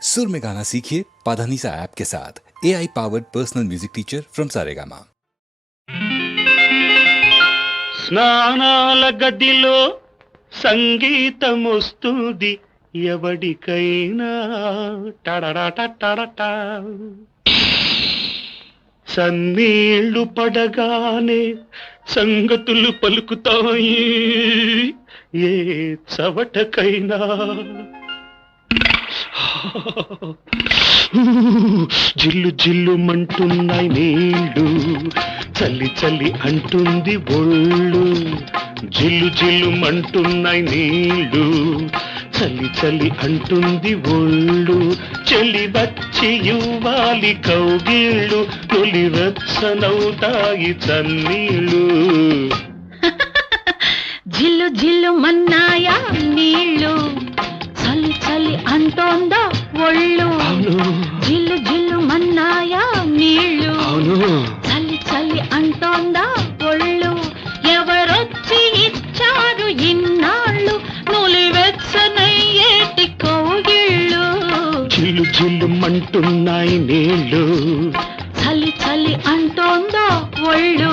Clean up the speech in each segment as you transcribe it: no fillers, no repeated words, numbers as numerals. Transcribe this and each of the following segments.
सुर में गाना सीखिए पाधानीसा ऐप के साथ। AI powered personal music teacher from Saregama. స్నానాల గదిలో సంగీతమొస్తుంది ఎవడికైనా టడడటడట సన్నీళ్లు పడగానే సంగతులు పలుకుతాయి ఏ చవటకైనా జిల్లు జిల్లు మంటున్నాయి నీళ్ళు చల్లి చల్లి అంటుంది ఒళ్ళు జిల్లు జిల్లు మంటున్నాయి నీళ్ళు చల్లి చల్లి అంటుంది ఒళ్ళు చెల్లి వచ్చి ఇవ్వాలి కౌగిళ్ళు తొలి వెచ్చనవుతాయి చన్నీళ్ళు జిల్లు జిల్లు మన్నాయా నీళ్ళు చలి చలి అంటోందా ఒళ్ళు జిల్లు జిల్లు మన్నాయా నీళ్ళు చలి చలి అంటోందా ఒళ్ళు ఎవరొచ్చి ఇచ్చారు ఇన్నాళ్ళు నులివెచ్చనయ్యేటి కౌగిళ్ళు జిల్లు జిల్లు మంటున్నాయి నీళ్ళు చలి చలి అంటోందా ఒళ్ళు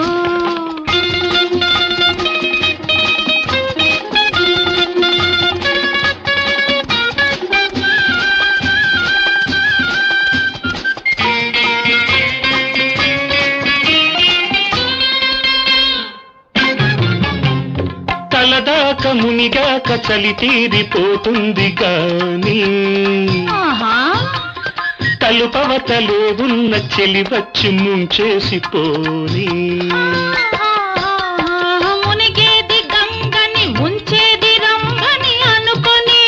తలదాక మునిగాక చలి తీరిపోతుంది కానీ తలుపవతలో ఉన్న చెలి వచ్చి ముంచేసిపోని మునిగేది గంగని ముంచేది రంగని అనుకొని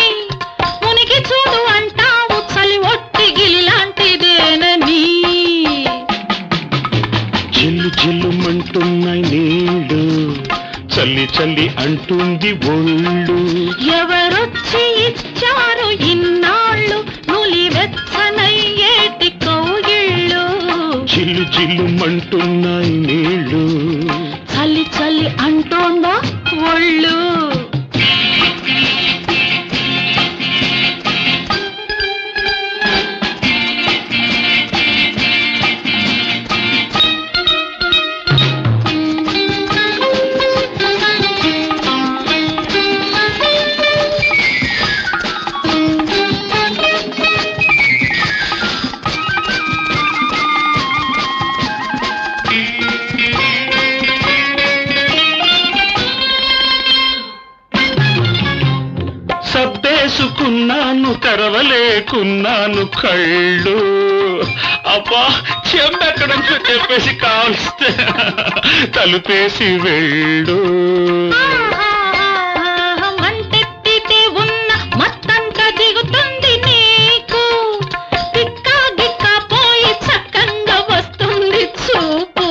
మునిగి చూడు అంటావు చలి ఒట్టి గిలిలాంటిదేనని జిల్లు జిల్లు మంటున్నాయి నీళ్ళు చల్లి చల్లి అంటుంది ఒళ్ళు ఎవరొచ్చి ఇచ్చారు ఇన్నాళ్ళు నులివెచ్చనయ్యేటి కౌగిళ్ళు జిల్లు జిల్లు మంటున్నాయి నీళ్ళు చలి చలి అంటోందా ఒళ్ళు సబ్బేసుకున్నాను తెరవలేకున్నాను కళ్ళు అబ్బా చెంబెక్కడ నుంచో చెప్పేసి కావలిస్తే తలుపేసి వెళ్ళు మంటెత్తితే ఉన్న మత్తంతా దిగుతుంది నీకు తిక్కా గిక్కా పోయి చక్కంగా వస్తుంది చూపు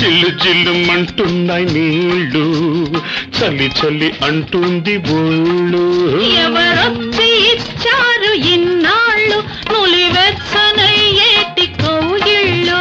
జిల్లు జిల్లు మంటున్నాయి నీళ్ళు చలి చలి అంటుంది ఒళ్ళు ఎవరొచ్చి ఇచ్చారు ఇన్నాళ్ళు నులివెచ్చనయ్యేటి కౌగిళ్ళు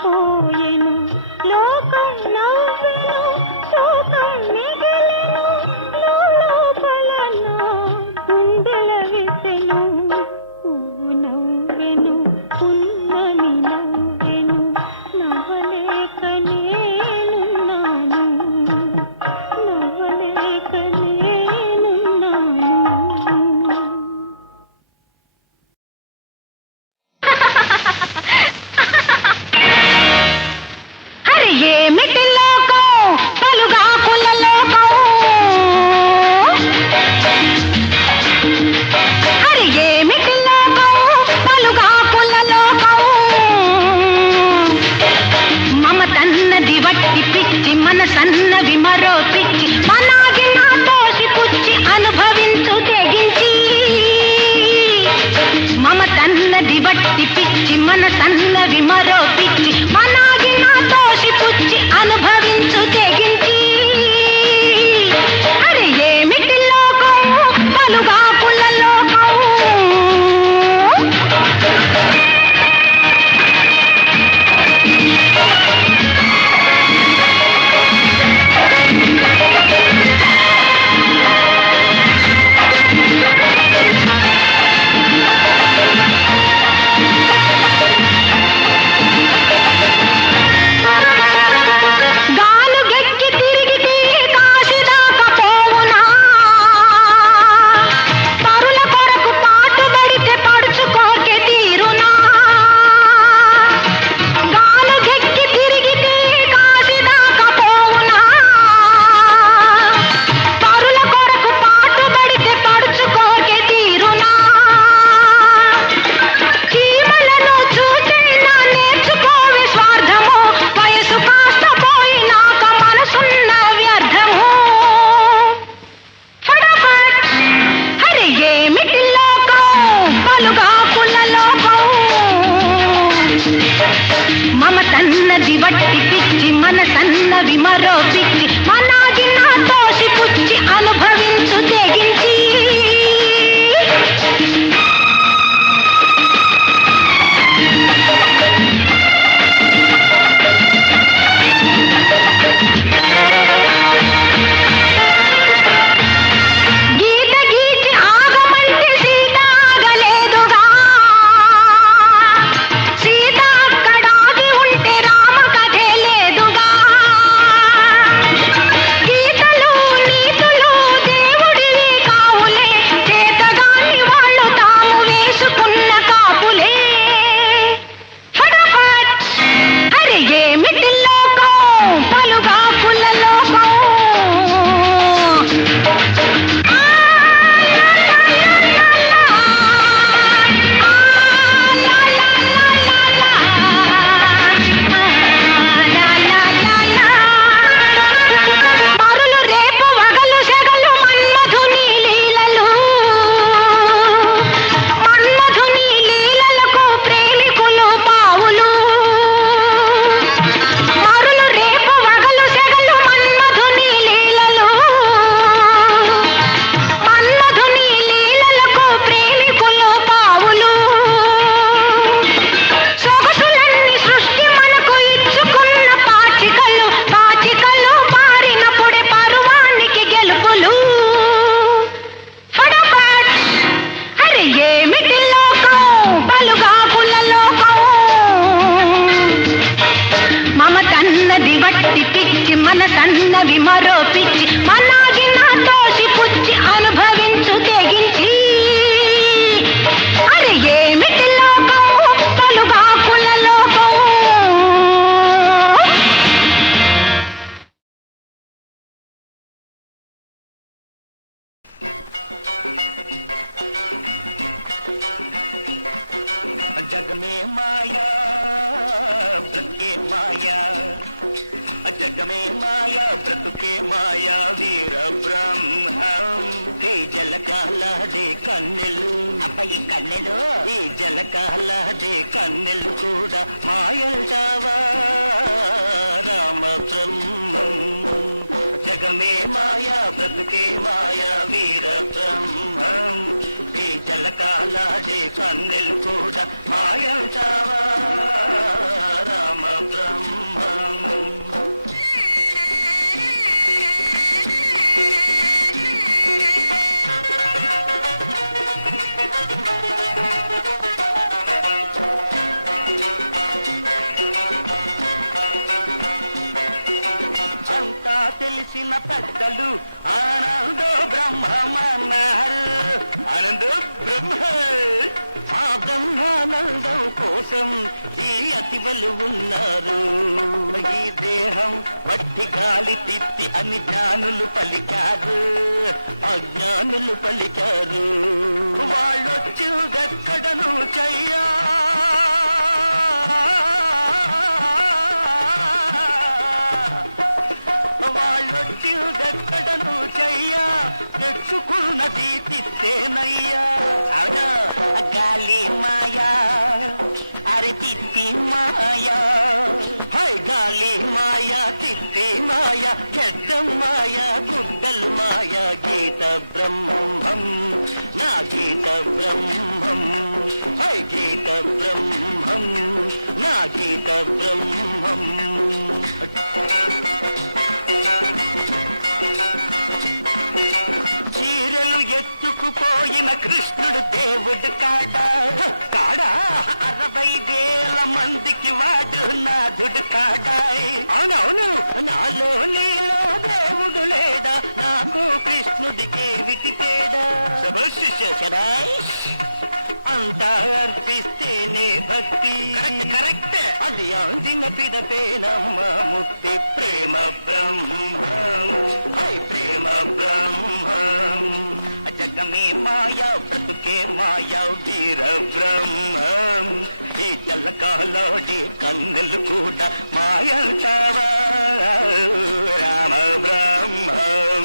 పోయెను లోకం నవ్వెను శోకం మిగిలెను లోపల నా గుండెల విసెను పువ్వు నవ్వెను పున్నమి నవ్వెను నవ్వలేక నేనున్నాను నవ్వలేక నేనున్నాను. అరే ఏమిటి లోకం పలుగాకుల లోకం అరే ఏమిటి లోకం పలుగాకుల లోకం మమతన్నది వట్టి పిచ్చి మనసన్నవి మరో పిచ్చి మనాగి నా తోసి పుచ్చి అనుభవించు తెగించి మమతన్నది వట్టి పిచ్చి మనసన్నవి మరో పిచ్చి మనాగి నా తోసి పుచ్చి అనుభవించు తెగించి అరే ఏమిటి లోకం పలుగాకుల లోకం మమతన్నది వట్టి పిచ్చి మనసన్నవి మరో పిచ్చి మనాగి నా తోసి పుచ్చి అనుభవించు తెగించి గీత గీచి ఆగమంటే సీత ఆగలేదుగా సీత అక్కడాగి ఉంటే రామ కథే లేదుగా గీతలు నీతులు దేవుడివి కావులే చేతగాని వాళ్ళు తాము వేసుకున్న కాపులే ఫటాఫట్ అరే ఏమిటి లోకం పలుగాకుల లోకం మరులు రేపు వగలు సెగలు మన్మధుని లీలలు మన్మధుని లీలలకు ప్రేమికులు పావులు మరులు రేపు వగలు సెగలు మన్మధుని లీలలు మన్మధుని లీలలకు ప్రేమికులు పావులు సొగసులన్నీ సృష్టి మనకు ఇచ్చుకున్న పాచికలు పాచికలు మారినప్పుడే పరువానికి గెలుపులు ఫటాఫట్ అరే ఏమిటి లోకం పలుగాకుల లోకం మమతన్నది వట్టి పిచ్చి మనసన్నవి మరో పిచ్చి మనాగి నా తోసి పుచ్చి అనుభవించు తెగించి అరే ఏమిటి లోకం పలుగాకుల లోకం जग में माया व्रत के माया जग में माया व्रत के माया वीर ब्रह्म ఈ జలకాలాడే కన్నెలు అబ్బాయి కన్నెలు ఈ జలకాలాడే కన్నెలు కూడా మాయల్టావా రామ బ్రహ్మం జగమే మాయా బ్రతుకే మాయా వీర బ్రహ్మం ఈ జలకాలాడే కన్నెలు కూడా మాయల్టావా రామ తెలిసిన పెద్దలు ఆనందో బ్రహ్మమన్నారు. ఆనందో బ్రహ్మ. ఆ బ్రహ్మానందం కోసం ఈ అతివలు ఉన్నారు. ఈ దేహం వట్టి గాలి తిత్తి అని జ్ఞానులు పలికారు, అజ్ఞానులు పలికారు. వాళ్ళొచ్చు దక్కడను చెయ్యా, వాళ్ళొచ్చిదెక్కడను చెయ్యా, తెచ్చుకున్నది తిత్తేనయ్యా. అవునా, గాలి మాయా అరే తిత్తి మాయా. హై గాలి మాయా, తిత్తి మాయా, గడ్డం మాయా, గుడ్డలు మాయా. గీత బ్రహ్మం నా గీత బ్రహ్మం. హై గీత బ్రహ్మం నా గీత బ్రహ్మం. చీరలు ఎత్తుకుపోయిన కృష్ణుడు దేవుడు కాడా, కాడా 60,000 మందికి వాడు నాథుడు కాడా. అవునవును, నాలో నీలో దేవుడు లేడా, నాకు కృష్ణుడికే వికితేడా. అంతా అర్పిస్తేనే భక్తి. కరెక్ట్ కరెక్ట్, అది అందిన పిదపేనమ్మ ముక్తి. ప్రేమ బ్రహ్మం, హై ప్రేమ బ్రహ్మం. జగమే మాయా, బ్రతుకే మాయా, వీర బ్రహ్మం. ఈ జలకాలోడి కన్నెలు కూడా మాయంటావా, రామ బ్రహ్మం.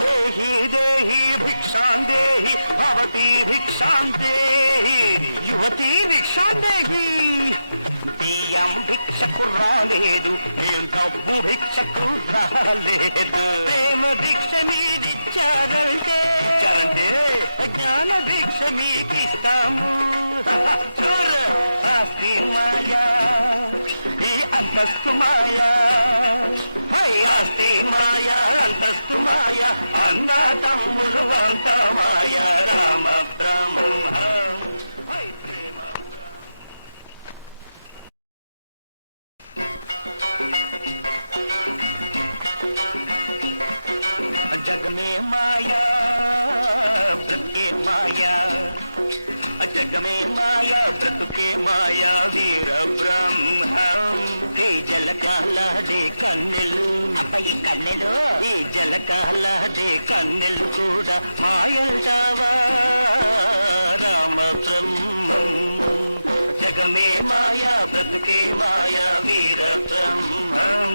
దేహి దేహి భిక్షాందేహి, భవతి భిక్షాందేహి, యువతి భిక్షాందేహి. బియ్యం భిక్షకు రాలేదు, నేను డబ్బు భిక్షకు రాలేదు. ప్రేమ భిక్ష మీదిచ్చారంటే జ్ఞాన భిక్ష మీకిస్తాము. చూడు, ఆస్తి మాయా, ఈ అంతస్తు మాయా. హై ఆస్తి మాయా, అంతస్తు మాయా, అన్నా తమ్ముడు అంత మాయా. రామ బ్రహ్మం. హై ప్రేమ. जग में माया ब्रत के माया, जग में माया ब्रत के माया. వీర బ్రహ్మం. ఈ జలకాలాడే కన్నెలు, అబ్బాయి కన్నెలు, ఈ జలకాలాడే కన్నెలు కూడా మాయంటావా, రామ బ్రహ్మం. జగమే మాయా, బ్రతుకే మాయా, వీర బ్రహ్మం.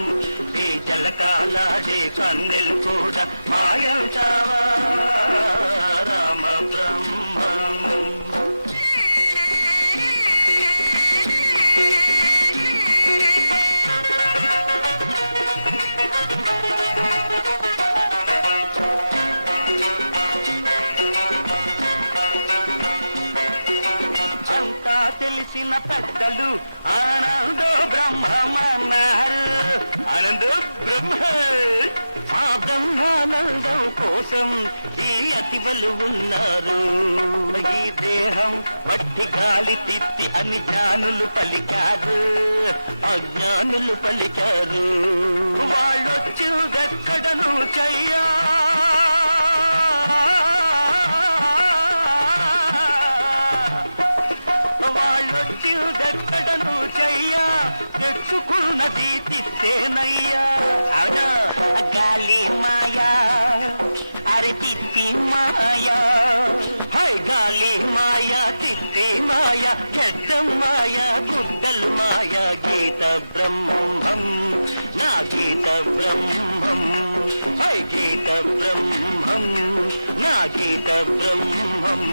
ఈ జలకాలాడే కన్నెలు కూడా మాయంటావా, రామ బ్రహ్మం. అంతా తెలిసిన పెద్దలు ఆనందో బ్రహ్మమన్నారు. ఆనందో బ్రహ్మ. ఆ బ్రహ్మానందం కోసం ఈ అతివలు ఉన్నారు. ఈ దేహం వట్టి గాలి తిత్తి అని జ్ఞానులు పలికారు, అజ్ఞానులు పలికారు. వాళ్ళొచ్చు దక్కడను చెయ్యా, వాళ్ళొచ్చిదెక్కడను చెయ్యా, తెచ్చుకున్నది తిత్తేనయ్యా. అవునా, గాలి మాయా అరే తిత్తి మాయా. హై గాలి మాయా, తిత్తి మాయా, గడ్డం మాయా, గుడ్డలు మాయా. గీత బ్రహ్మం నా గీత బ్రహ్మం. హై గీత బ్రహ్మం నా గీత బ్రహ్మం.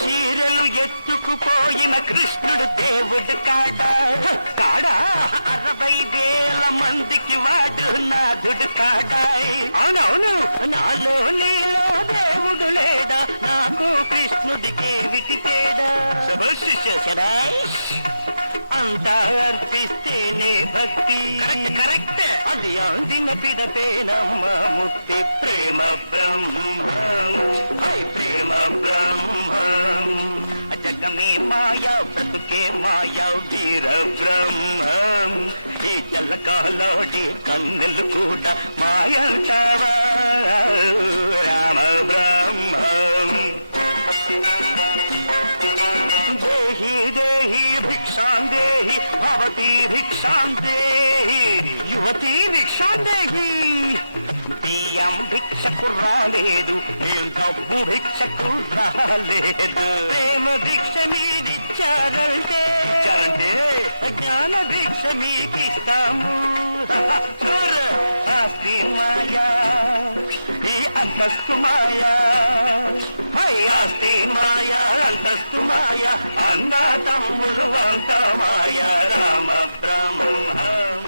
చీరలు ఎత్తుకుపోయిన కృష్ణుడు దేవుడు కాడా, కాడా 60,000 మందికి వాడు నాథుడు కాడా. అవునవును, నాలో నీలో దేవుడు లేడా, నాకు కృష్ణుడికే వికితేడా. అంతా అర్పిస్తేనే భక్తి. కరెక్ట్ కరెక్ట్, అది అందిన పిదపేనమ్మ ముక్తి. ప్రేమ బ్రహ్మం, హై ప్రేమ బ్రహ్మం. జగ జగమే మాయా బ్రతుకే మాయా వీర బ్రహ్మం ఈ జల్లకాలోడి కన్నెలు కూడా మాయంటావా రామ బ్రహ్మం దేహి దేహి భిక్షాం దేహి భవతి భిక్షాం దేహి యువతి భిక్షాం దేహి బియ్యం భిక్షకు రాలేదు నేను డబ్బు భిక్షకు రాలేదు ప్రేమ భిక్ష మీరిచ్చారంటే జ్ఞాన భిక్ష మీకిస్తాము చూర ఆస్తి మాయా ఈ అంతస్తు మాయా ఆస్తి మాయా అంతస్తు మాయా అన్న తమ్ముడు అంత మాయా రామ బ్రహ్మం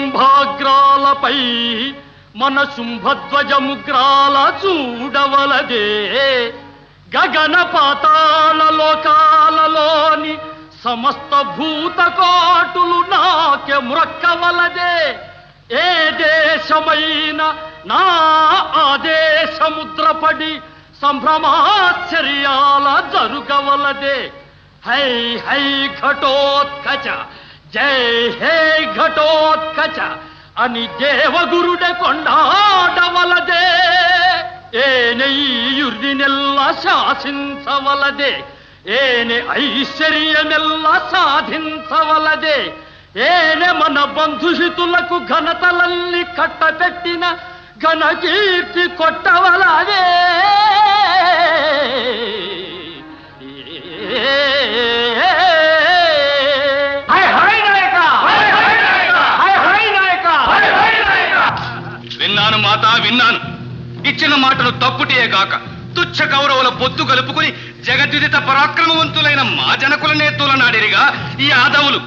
కుంభాగ్రాలపై మన శుంభధ్వజముగ్రాల చూడవలదే గగన పాతాళ లోకాలలోని సమస్త భూతకోటులు నాకే మురక్కవలదే ఏ దేశమైన నా ఆదేశముద్రపడి సంభ్రమాశ్చర్యాల జరుగవలదే హై హై ఘటోత్కచ జై హే ఘటోత్కచ అని దేవగురుడే కొండాడవలదే ఏనే యుర్దినెల్ల శాసించవలదే ఏనే ఐశ్వర్యమెల్ల సాధించవలదే ఏనే మన బంధుహితులకు ఘనతలల్ని కట్టపెట్టిన ఘనకీర్తి కొట్టవలదే విన్నాను మాత విన్నాను. ఇచ్చిన మాటను తప్పుటే కాక తుచ్చ కౌరవుల పొత్తు కలుపుకుని జగద్విదిత పరాక్రమవంతులైన మా జనకులనే తూలనాడిరిగా ఈ యాదవులు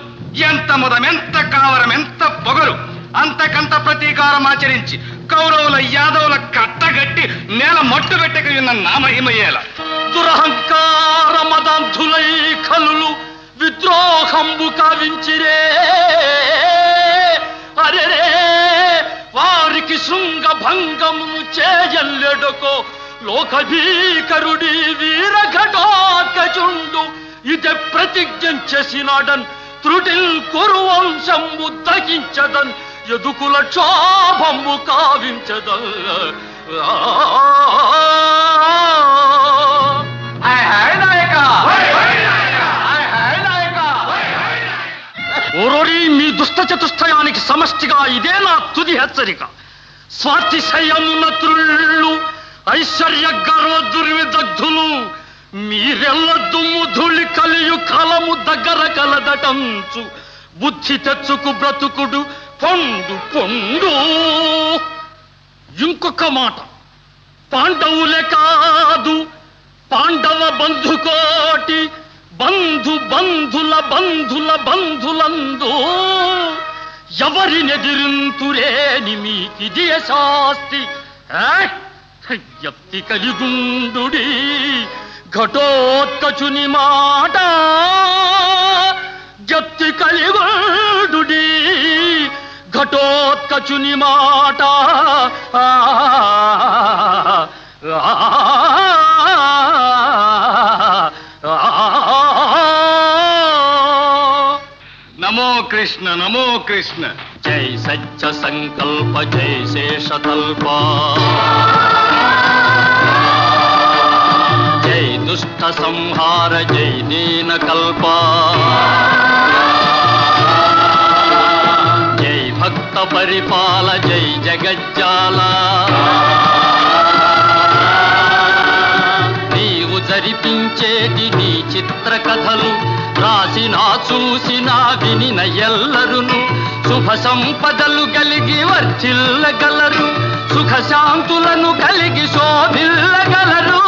ఎంత మదం, ఎంత కావరం, ఎంత పొగరు, అంతకంత ప్రతీకారం ఆచరించి కౌరవుల యాదవుల కట్టగట్టి నేల మట్టు పెట్టక ఉన్న నామహిమయ్యేల దురహంకార మదంతులై కలులు విద్రోహంబు కావించిరే అరే వారికి శృంగ భంగమును చేయల్లెడుకో లోకభీకరుడి వీరఘటోత్కచుండు ఇదే ప్రతిజ్ఞ చేసినాడన్ త్రుటిల్ కురువంశంబు దగించదన్ ఎదుకుల క్షోభంబు కావించదన్ ఓరోరి మీ దుష్ట చతుష్టయానికి సమష్టిగా ఇదే నా తుది హెచ్చరిక. స్వాతిశయమున త్రుళ్ళు ఐశ్వర్య గర్వ దుర్విదగ్ధులు మీరెల్ల దుమ్ము ధూళి కలియు కాలము దగ్గర కలదటంచు బుద్ధి తెచ్చుకు బ్రతుకుడు పొండు పొండు. ఇంకొక మాట, పాండవులే కాదు పాండవ బంధుకోటి బంధు బంధుల బంధుల బంధులందు ఎవరినెదిరింతురేని మీకిది శాస్తి ఎత్తి కలిగుండుడి ఘటోత్కచుని మాట ఎత్తి కలిగుండుడి ఘటోత్కచుని మాట నమో కృష్ణ నమో కృష్ణ. జై సత్య సంకల్ప జై శేషతల్ప జై దుష్ట సంహార జై దీనకల్ప జై భక్త పరిపాల జై జగజ్జాల నీవు జరిపించేటి నీ చిత్ర కథలు రాసినా చూసినా వినిన ఎల్లరును శుభ సంపదలు కలిగి వర్చిల్లగలరు సుఖశాంతులను కలిగి శోభిల్లగలరు